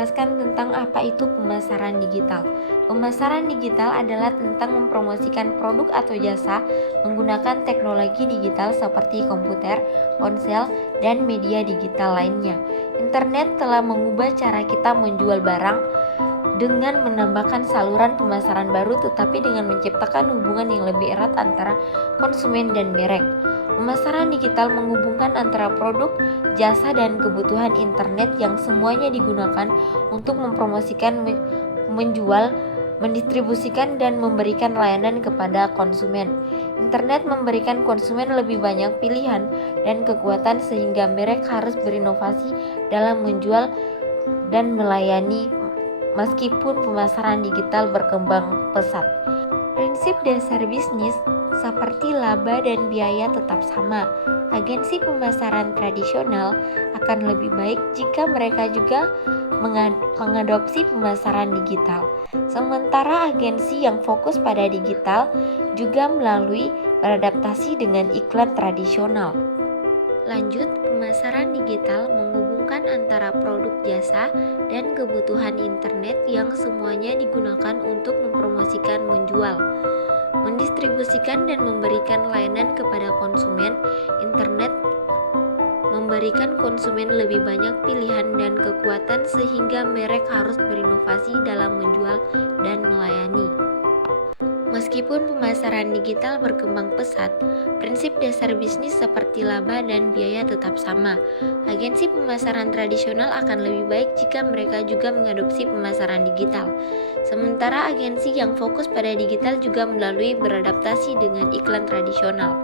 menjelaskan tentang apa itu pemasaran digital. Pemasaran digital adalah tentang mempromosikan produk atau jasa menggunakan teknologi digital seperti komputer, ponsel, dan media digital lainnya. Internet telah mengubah cara kita menjual barang dengan menambahkan saluran pemasaran baru, tetapi dengan menciptakan hubungan yang lebih erat antara konsumen dan merek. Pemasaran digital menghubungkan antara produk, jasa, dan kebutuhan internet yang semuanya digunakan untuk mempromosikan, menjual, mendistribusikan, dan memberikan layanan kepada konsumen. Internet memberikan konsumen lebih banyak pilihan dan kekuatan sehingga merek harus berinovasi dalam menjual dan melayani meskipun pemasaran digital berkembang pesat. Prinsip dasar bisnis seperti laba dan biaya tetap sama. Agensi pemasaran tradisional akan lebih baik jika mereka juga mengadopsi pemasaran digital. Sementara agensi yang fokus pada digital juga melalui beradaptasi dengan iklan tradisional. Lanjut, pemasaran digital menghubungkan antara produk jasa dan kebutuhan internet yang semuanya digunakan untuk mempromosikan, menjual, mendistribusikan, dan memberikan layanan kepada konsumen. Internet memberikan konsumen lebih banyak pilihan dan kekuatan sehingga merek harus berinovasi dalam menjual dan melayani. Meskipun pemasaran digital berkembang pesat, prinsip dasar bisnis seperti laba dan biaya tetap sama. Agensi pemasaran tradisional akan lebih baik jika mereka juga mengadopsi pemasaran digital. Sementara agensi yang fokus pada digital juga melalui beradaptasi dengan iklan tradisional.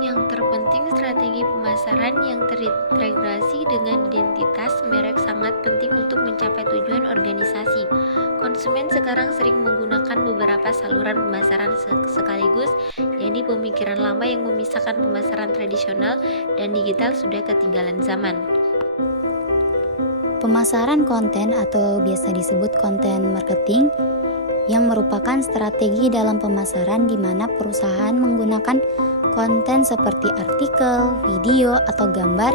Yang terpenting, strategi pemasaran yang terintegrasi dengan identitas merek sangat penting untuk mencapai tujuan organisasi. Konsumen sekarang sering menggunakan beberapa saluran pemasaran sekaligus, jadi pemikiran lama yang memisahkan pemasaran tradisional dan digital sudah ketinggalan zaman. Pemasaran konten atau biasa disebut konten marketing yang merupakan strategi dalam pemasaran di mana perusahaan menggunakan konten seperti artikel, video, atau gambar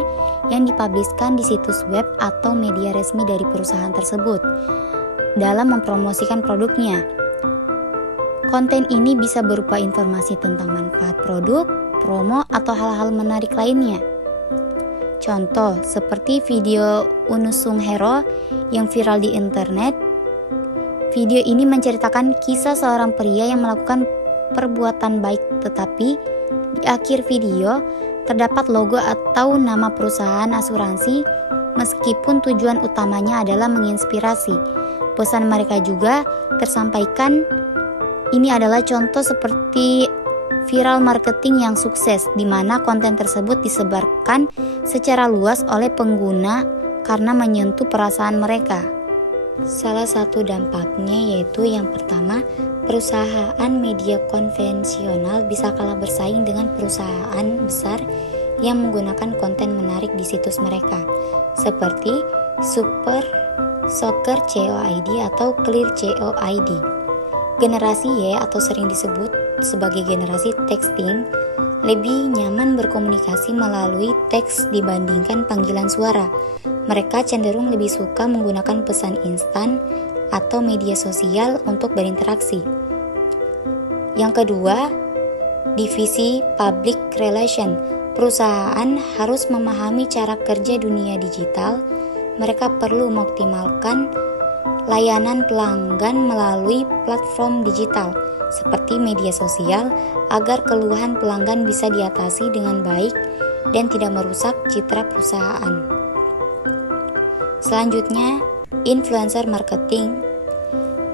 yang dipubliskan di situs web atau media resmi dari perusahaan tersebut dalam mempromosikan produknya. Konten ini bisa berupa informasi tentang manfaat produk, promo, atau hal-hal menarik lainnya. Contoh, seperti video Unusung Hero yang viral di internet. Video ini menceritakan kisah seorang pria yang melakukan perbuatan baik, tetapi di akhir video terdapat logo atau nama perusahaan asuransi, meskipun tujuan utamanya adalah menginspirasi. Pesan mereka juga tersampaikan. Ini adalah contoh seperti viral marketing yang sukses, di mana konten tersebut disebarkan secara luas oleh pengguna karena menyentuh perasaan mereka. Salah satu dampaknya yaitu yang pertama, perusahaan media konvensional bisa kalah bersaing dengan perusahaan besar yang menggunakan konten menarik di situs mereka, seperti Super Soccer COID atau Clear COID. Generasi Y atau sering disebut sebagai generasi texting lebih nyaman berkomunikasi melalui teks dibandingkan panggilan suara. Mereka cenderung lebih suka menggunakan pesan instan atau media sosial untuk berinteraksi. Yang kedua, divisi public relation. Perusahaan harus memahami cara kerja dunia digital. Mereka perlu mengoptimalkan layanan pelanggan melalui platform digital seperti media sosial agar keluhan pelanggan bisa diatasi dengan baik dan tidak merusak citra perusahaan. Selanjutnya, influencer marketing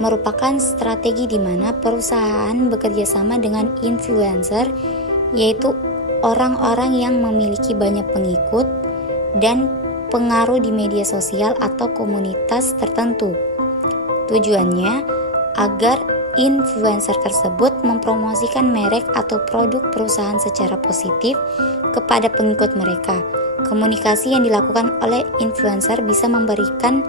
merupakan strategi di mana perusahaan bekerja sama dengan influencer, yaitu orang-orang yang memiliki banyak pengikut dan pengaruh di media sosial atau komunitas tertentu. Tujuannya agar influencer tersebut mempromosikan merek atau produk perusahaan secara positif kepada pengikut mereka. Komunikasi yang dilakukan oleh influencer bisa memberikan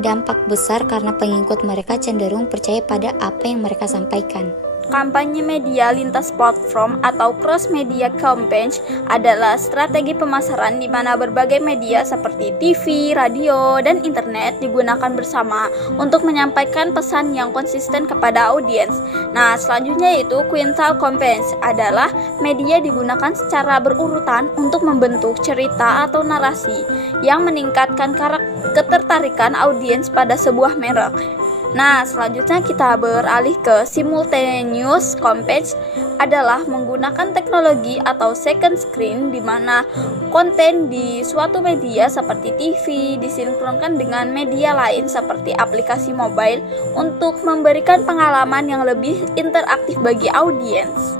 dampak besar karena pengikut mereka cenderung percaya pada apa yang mereka sampaikan. Kampanye media lintas platform atau cross media campaign adalah strategi pemasaran di mana berbagai media seperti TV, radio, dan internet digunakan bersama untuk menyampaikan pesan yang konsisten kepada audiens. Nah, selanjutnya yaitu quintal campaign adalah media digunakan secara berurutan untuk membentuk cerita atau narasi yang meningkatkan ketertarikan audiens pada sebuah merek. Nah, selanjutnya kita beralih ke simultaneous campaign adalah menggunakan teknologi atau second screen di mana konten di suatu media seperti TV disinkronkan dengan media lain seperti aplikasi mobile untuk memberikan pengalaman yang lebih interaktif bagi audiens.